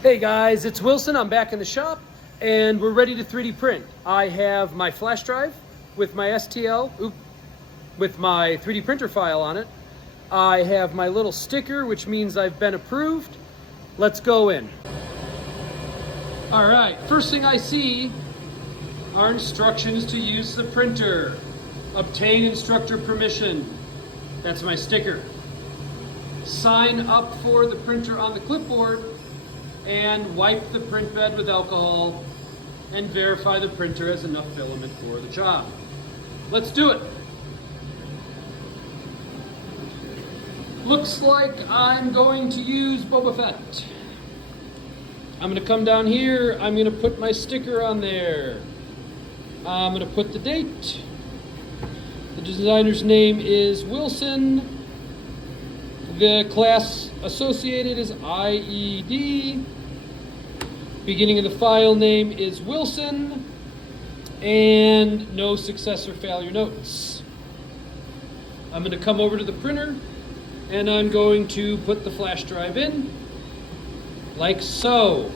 Hey guys, it's Wilson. I'm back in the shop and we're ready to 3D print. I have my flash drive with my with my 3D printer file on it. I have my little sticker, which means I've been approved. Let's go in. All right, first thing I see are instructions to use the printer. Obtain instructor permission. That's my sticker. Sign up for the printer on the clipboard and wipe the print bed with alcohol and verify the printer has enough filament for the job. Let's do it. Looks like I'm going to use Boba Fett. I'm gonna come down here, I'm gonna put my sticker on there. I'm gonna put the date. The designer's name is Wilson. The class associated is IED. Beginning of the file name is Wilson. And no success or failure notes. I'm going to come over to the printer and I'm going to put the flash drive in, like so.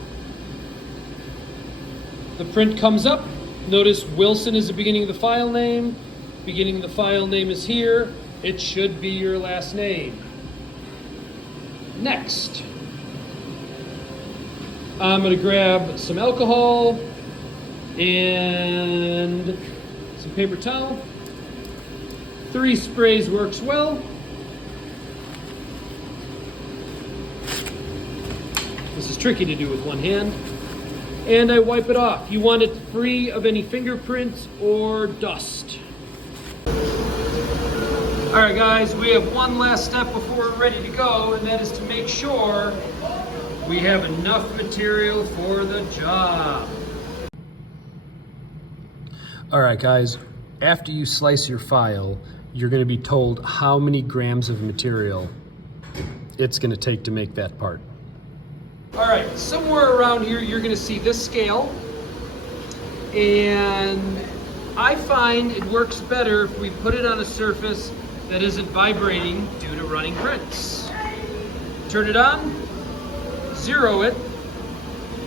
The print comes up. Notice Wilson is the beginning of the file name. Beginning of the file name is here. It should be your last name. Next, I'm going to grab some alcohol and some paper towel. 3 sprays works well. This is tricky to do with one hand. And I wipe it off. You want it free of any fingerprints or dust. All right, guys, we have one last step before we're ready to go, and that is to make sure we have enough material for the job. All right, guys, after you slice your file, you're going to be told how many grams of material it's going to take to make that part. All right, somewhere around here, you're going to see this scale, and I find it works better if we put it on a surface that isn't vibrating due to running prints. Turn it on, zero it,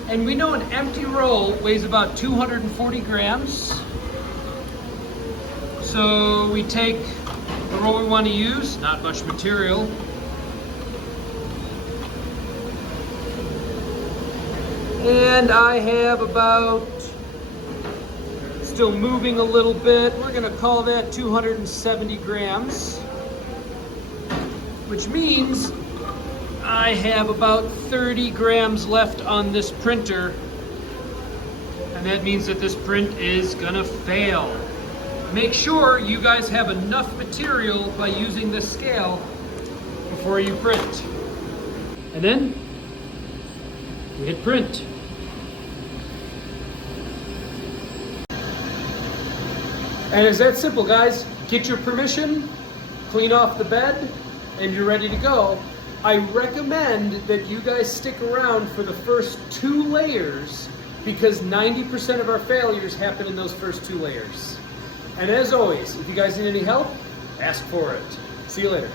and we know an empty roll weighs about 240 grams. So we take the roll we want to use, not much material, and I have about, still moving a little bit, we're going to call that 270 grams, which means I have about 30 grams left on this printer, and that means that this print is gonna fail. Make sure you guys have enough material by using this scale before you print. And then we hit print. And it's that simple, guys. Get your permission, clean off the bed, and you're ready to go. I recommend that you guys stick around for the first 2 layers because 90% of our failures happen in those first 2 layers. And as always, if you guys need any help, ask for it. See you later.